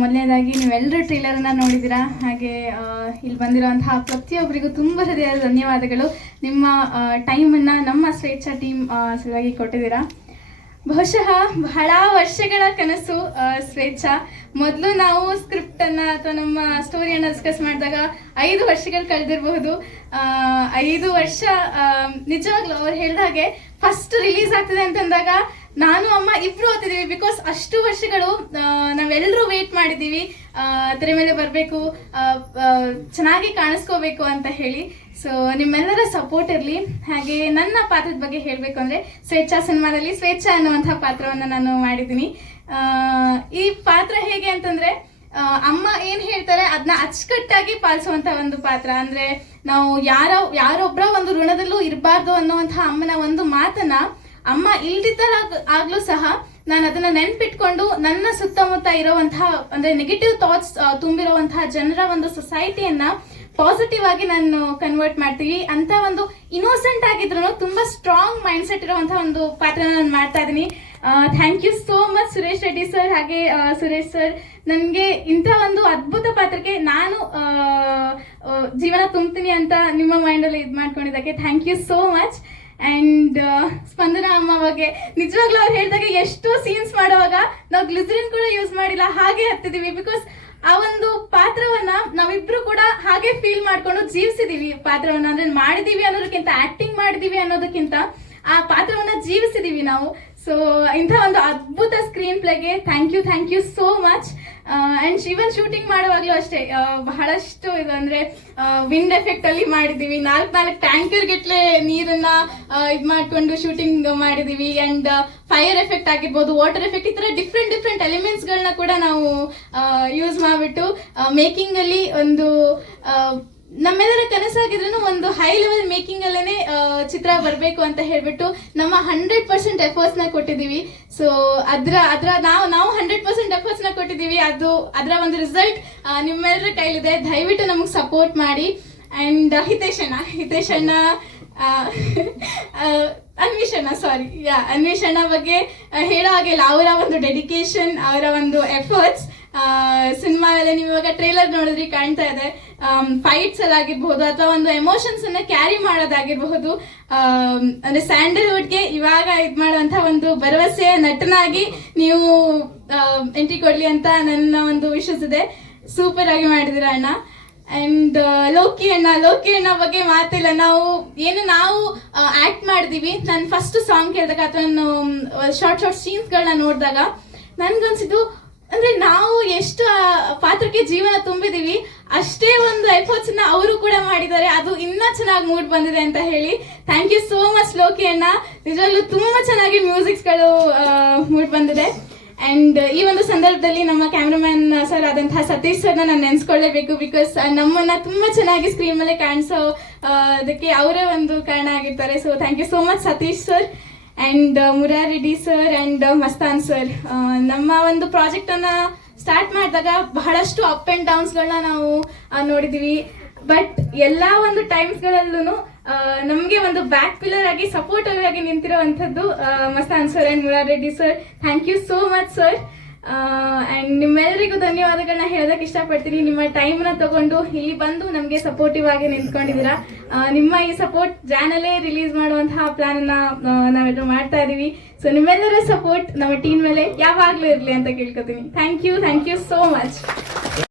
ಮೊದಲನೇದಾಗಿ ನೀವೆಲ್ಲರೂ ಟ್ರೇಲರನ್ನು ನೋಡಿದ್ದೀರಾ? ಹಾಗೆ ಇಲ್ಲಿ ಬಂದಿರುವಂತಹ ಪ್ರತಿಯೊಬ್ಬರಿಗೂ ತುಂಬ ಹೃದಯದ ಧನ್ಯವಾದಗಳು. ನಿಮ್ಮ ಟೈಮನ್ನು ನಮ್ಮ ಸ್ವೇಚ್ಛಾ ಟೀಮ್ ಸಲುವಾಗಿ ಕೊಟ್ಟಿದ್ದೀರಾ? ಬಹುಶಃ ಬಹಳ ವರ್ಷಗಳ ಕನಸು ಸ್ವೇಚ್ಛಾ. ಮೊದಲು ನಾವು ಸ್ಕ್ರಿಪ್ಟನ್ನು ಅಥವಾ ನಮ್ಮ ಸ್ಟೋರಿಯನ್ನು ಡಿಸ್ಕಸ್ ಮಾಡಿದಾಗ ಐದು ವರ್ಷಗಳು ಕಳೆದಿರಬಹುದು. ಐದು ವರ್ಷ ನಿಜವಾಗ್ಲೂ ಅವ್ರು ಹೇಳಿದ ಹಾಗೆ ಫಸ್ಟ್ ರಿಲೀಸ್ ಆಗ್ತದೆ ಅಂತಂದಾಗ ನಾನು, ಅಮ್ಮ ಇಬ್ರು ಓದ್ತಿದ್ದೀವಿ ಬಿಕಾಸ್ ಅಷ್ಟು ವರ್ಷಗಳು ನಾವೆಲ್ಲರೂ ವೇಟ್ ಮಾಡಿದ್ದೀವಿ ಅದರ ಮೇಲೆ ಬರಬೇಕು ಚೆನ್ನಾಗಿ ಕಾಣಿಸ್ಕೋಬೇಕು ಅಂತ ಹೇಳಿ. ಸೊ ನಿಮ್ಮೆಲ್ಲರ ಸಪೋರ್ಟ್ ಇರಲಿ. ಹಾಗೆ ನನ್ನ ಪಾತ್ರದ ಬಗ್ಗೆ ಹೇಳಬೇಕು ಅಂದರೆ ಸ್ವೇಚ್ಛಾ ಸಿನಿಮಾದಲ್ಲಿ ಸ್ವೇಚ್ಛಾ ಅನ್ನುವಂಥ ಪಾತ್ರವನ್ನು ನಾನು ಮಾಡಿದ್ದೀನಿ. ಈ ಪಾತ್ರ ಹೇಗೆ ಅಂತಂದರೆ ಅಮ್ಮ ಏನು ಹೇಳ್ತಾರೆ ಅದನ್ನ ಅಚ್ಚುಕಟ್ಟಾಗಿ ಪಾಲಿಸುವಂತ ಒಂದು ಪಾತ್ರ. ಅಂದ್ರೆ ನಾವು ಯಾರ ಯಾರೊಬ್ಬರ ಒಂದು ಋಣದಲ್ಲೂ ಇರಬಾರ್ದು ಅನ್ನುವಂಥ ಅಮ್ಮನ ಒಂದು ಮಾತನ್ನ ಅಮ್ಮ ಇಲ್ದಿದ್ದಾಗ ಆಗ್ಲೂ ಸಹ ನಾನು ಅದನ್ನ ನೆನ್ಪಿಟ್ಕೊಂಡು ನನ್ನ ಸುತ್ತಮುತ್ತ ಇರುವಂತಹ, ಅಂದ್ರೆ ನೆಗೆಟಿವ್ ಥಾಟ್ಸ್ ತುಂಬಿರುವಂತಹ ಜನರ ಒಂದು ಸೊಸೈಟಿಯನ್ನ ಪಾಸಿಟಿವ್ ಆಗಿ ನಾನು ಕನ್ವರ್ಟ್ ಮಾಡ್ತೀವಿ ಅಂತ ಒಂದು ಇನ್ನೋಸೆಂಟ್ ಆಗಿದ್ರು ತುಂಬಾ ಸ್ಟ್ರಾಂಗ್ ಮೈಂಡ್ ಸೆಟ್ ಇರುವಂತಹ ಒಂದು ಪಾತ್ರ ನಾನು ಮಾಡ್ತಾ ಇದ್ದೀನಿ. Thank you so much Suresh Reddy sir ಹಾಗೆ ಸುರೇಶ್ ಸರ್ ನನಗೆ ಇಂಥ ಒಂದು ಅದ್ಭುತ ಪಾತ್ರಕ್ಕೆ ನಾನು ಜೀವನ ತುಂಬ್ತೀನಿ ಅಂತ ನಿಮ್ಮ ಮೈಂಡಲ್ಲಿ ಇದು ಮಾಡ್ಕೊಂಡಿದ್ದಕ್ಕೆ thank you so much and Spandana ಅಮ್ಮ ಬಗ್ಗೆ ನಿಜವಾಗ್ಲೂ ಅವ್ರು ಹೇಳಿದಾಗ ಎಷ್ಟೋ ಸೀನ್ಸ್ ಮಾಡುವಾಗ ನಾವು ಗ್ಲಿಸರಿನ್ ಕೂಡ ಯೂಸ್ ಮಾಡಿಲ್ಲ, ಹಾಗೆ ಹತ್ತಿದೀವಿ. ಬಿಕಾಸ್ ಆ ಒಂದು ಪಾತ್ರವನ್ನ ನಾವಿಬ್ರು ಕೂಡ ಹಾಗೆ ಫೀಲ್ ಮಾಡ್ಕೊಂಡು ಜೀವಿಸಿದೀವಿ. ಪಾತ್ರವನ್ನ ಅಂದ್ರೆ ಮಾಡಿದೀವಿ ಅನ್ನೋದಕ್ಕಿಂತ ಆಕ್ಟಿಂಗ್ ಮಾಡಿದೀವಿ ಅನ್ನೋದಕ್ಕಿಂತ ಆ ಪಾತ್ರವನ್ನ ಜೀವಿಸಿದೀವಿ ನಾವು. ಸೊ ಇಂಥ ಒಂದು ಅದ್ಭುತ screen ಪ್ಲೇಗೆ thank you thank you so much and Shivan shooting ಮಾಡುವಾಗಲೂ ಅಷ್ಟೇ. ಬಹಳಷ್ಟು ಇದು ಅಂದ್ರೆ ವಿಂಡ್ ಎಫೆಕ್ಟ್ ಅಲ್ಲಿ ಮಾಡಿದೀವಿ. ನಾಲ್ಕು ನಾಲ್ಕು ಟ್ಯಾಂಕರ್ ಗಿಟ್ಲೆ ನೀರನ್ನ ಇದು ಮಾಡ್ಕೊಂಡು ಶೂಟಿಂಗ್ ಮಾಡಿದೀವಿ. ಅಂಡ್ ಫೈರ್ ಎಫೆಕ್ಟ್ ಆಗಿರ್ಬೋದು ವಾಟರ್ ಎಫೆಕ್ಟ್ ಈ ತರ ಡಿಫ್ರೆಂಟ್ ಡಿಫ್ರೆಂಟ್ ಎಲಿಮೆಂಟ್ಸ್ ಗಳನ್ನ ಕೂಡ ನಾವು ಯೂಸ್ ಮಾಡಿಬಿಟ್ಟು ಮೇಕಿಂಗ್ ಅಲ್ಲಿ ಒಂದು ನಮ್ಮೆಲ್ಲರ ಕನಸಾಗಿದ್ರೂ ಒಂದು ಹೈ ಲೆವೆಲ್ ಮೇಕಿಂಗ್ ಅಲ್ಲೇನೆ ಚಿತ್ರ ಬರಬೇಕು ಅಂತ ಹೇಳ್ಬಿಟ್ಟು ನಮ್ಮ ಹಂಡ್ರೆಡ್ ಪರ್ಸೆಂಟ್ ಎಫರ್ಟ್ಸ್ನ ಕೊಟ್ಟಿದೀವಿ ಸೊ ಅದ್ರ ಅದ್ರ ನಾವು ನಾವು ಹಂಡ್ರೆಡ್ ಪರ್ಸೆಂಟ್ ಎಫರ್ಟ್ಸ್ನ ಕೊಟ್ಟಿದೀವಿ ಅದು, ಅದರ ಒಂದು ರಿಸಲ್ಟ್ ನಿಮ್ಮೆಲ್ಲರ ಕೈಲಿದೆ. ದಯವಿಟ್ಟು ನಮಗೆ ಸಪೋರ್ಟ್ ಮಾಡಿ. ಅಂಡ್ ಹಿತೇಶ್ ಅಣ್ಣ ಹಿತೇಶ್ ಅಣ್ಣ ಸಾರಿ ಯಾ, ಅನ್ವೇಷ್ ಬಗ್ಗೆ ಹೇಳೋ ಹಾಗೆ ಅವರ ಒಂದು ಡೆಡಿಕೇಶನ್ ಅವರ ಒಂದು ಎಫರ್ಟ್ಸ್ ಸಿನಿಮಾ ಎಲ್ಲ ನೀವು ಇವಾಗ ಟ್ರೇಲರ್ ನೋಡಿದ್ರೆ, ಕಾಣ್ತಾ ಇದೆ. ಫೈಟ್ಸ್ ಅಲ್ಲಿ ಆಗಿರ್ಬಹುದು ಅಥವಾ ಒಂದು ಎಮೋಷನ್ಸ್ ಅನ್ನ ಕ್ಯಾರಿ ಮಾಡೋದಾಗಿರಬಹುದು. ಆಮ್, ಅಂದ್ರೆ ಸ್ಯಾಂಡಲ್ವುಡ್ಗೆ ಇವಾಗ ಇದ್ ಮಾಡುವಂತ ಒಂದು ಭರವಸೆಯ ನಟನಾಗಿ ನೀವು ಎಂಟ್ರಿ ಕೊಡ್ಲಿ ಅಂತ ನನ್ನ ಒಂದು ವಿಶಸ್ ಇದೆ. ಸೂಪರ್ ಆಗಿ ಮಾಡಿದಿರ ಅಣ್ಣ. ಅಂಡ್ ಲೋಕಿ ಅಣ್ಣ ಲೋಕಿ ಅಣ್ಣ ಬಗ್ಗೆ ಮಾತಿಲ್ಲ. ನಾವು ಏನು ನಾವು ಆಕ್ಟ್ ಮಾಡಿದೀವಿ. ನಾನು ಫಸ್ಟ್ ಸಾಂಗ್ ಕೇಳಿದಾಗ ಅಥವಾ ನಾನು ಶಾರ್ಟ್ ಶಾರ್ಟ್ ಸೀನ್ಸ್ಗಳನ್ನ ನೋಡಿದಾಗ ನನ್ಗನ್ಸಿದ್ದು ಅಂದ್ರೆ ನಾವು ಎಷ್ಟು ಪಾತ್ರಕ್ಕೆ ಜೀವನ ತುಂಬಿದೀವಿ, ಅಷ್ಟೇ ಒಂದು ಎಫರ್ಟ್ಸ್ನ ಅವರು ಕೂಡ ಮಾಡಿದ್ದಾರೆ. ಅದು ಇನ್ನ ಚೆನ್ನಾಗಿ ಮೂಡ್ ಬಂದಿದೆ ಅಂತ ಹೇಳಿ. Thank you so much Loki ಅಣ್ಣ. ನಿಜವಾಗ್ಲೂ ತುಂಬಾ ಚೆನ್ನಾಗಿ ಮ್ಯೂಸಿಕ್ಸ್ಗಳು ಮೂಡ್ ಬಂದಿದೆ. ಅಂಡ್ ಈ ಒಂದು ಸಂದರ್ಭದಲ್ಲಿ ನಮ್ಮ ಕ್ಯಾಮ್ರಾಮನ್ ಸರ್ ಆದಂತಹ ಸತೀಶ್ ಸರ್ನ ನಾನು ನೆನ್ಸ್ಕೊಳ್ಳೇಬೇಕು ಬಿಕಾಸ್ ನಮ್ಮನ್ನ ತುಂಬಾ ಚೆನ್ನಾಗಿ ಸ್ಕ್ರೀನ್ ಮೇಲೆ ಕಾಣಿಸೋ ಅದಕ್ಕೆ ಅವರೇ ಒಂದು ಕಾರಣ ಆಗಿರ್ತಾರೆ. So thank you so much Satish sir and Murareddy sir and Mastan sir ನಮ್ಮ ಒಂದು ಪ್ರಾಜೆಕ್ಟ್ ಅನ್ನ ಸ್ಟಾರ್ಟ್ ಮಾಡಿದಾಗ ಬಹಳಷ್ಟು ಅಪ್ ಅಂಡ್ ಡೌನ್ಸ್ಗಳನ್ನ ನಾವು ನೋಡಿದ್ದೀವಿ ಬಟ್ ಎಲ್ಲಾ ಒಂದು ಟೈಮ್ಸ್ಗಳಲ್ಲೂ ನಮಗೆ ಒಂದು ಬ್ಯಾಕ್ ಪಿಲ್ಲರ್ ಆಗಿ ಸಪೋರ್ಟಿವ್ ಆಗಿ ನಿಂತಿರುವಂಥದ್ದು ಆ, Mastan sir and Murareddy sir thank you so much sir and ನಿಮ್ಮೆಲ್ಲರಿಗೂ ಧನ್ಯವಾದಗಳನ್ನ ಹೇಳೋದಕ್ಕೆ ಇಷ್ಟಪಡ್ತೀನಿ. ನಿಮ್ಮ ಟೈಮ್ನ ತಗೊಂಡು ಇಲ್ಲಿ ಬಂದು ನಮಗೆ ಸಪೋರ್ಟಿವ್ ಆಗಿ ನಿಂತ್ಕೊಂಡಿದ್ದೀರಾ. ನಿಮ್ಮ ಈ ಸಪೋರ್ಟ್ ಜಾನಲ್ಲೇ ರಿಲೀಸ್ ಮಾಡುವಂತಹ ಪ್ಲಾನ್ ಅನ್ನ ನಾವೆಲ್ಲರೂ ಮಾಡ್ತಾ ಇದೀವಿ. ಸೊ ನಿಮ್ಮೆಲ್ಲರ ಸಪೋರ್ಟ್ ನಮ್ಮ ಟೀಮ್ ಮೇಲೆ ಯಾವಾಗ್ಲೂ ಇರಲಿ ಅಂತ ಕೇಳ್ಕೊತೀನಿ. Thank you thank you so much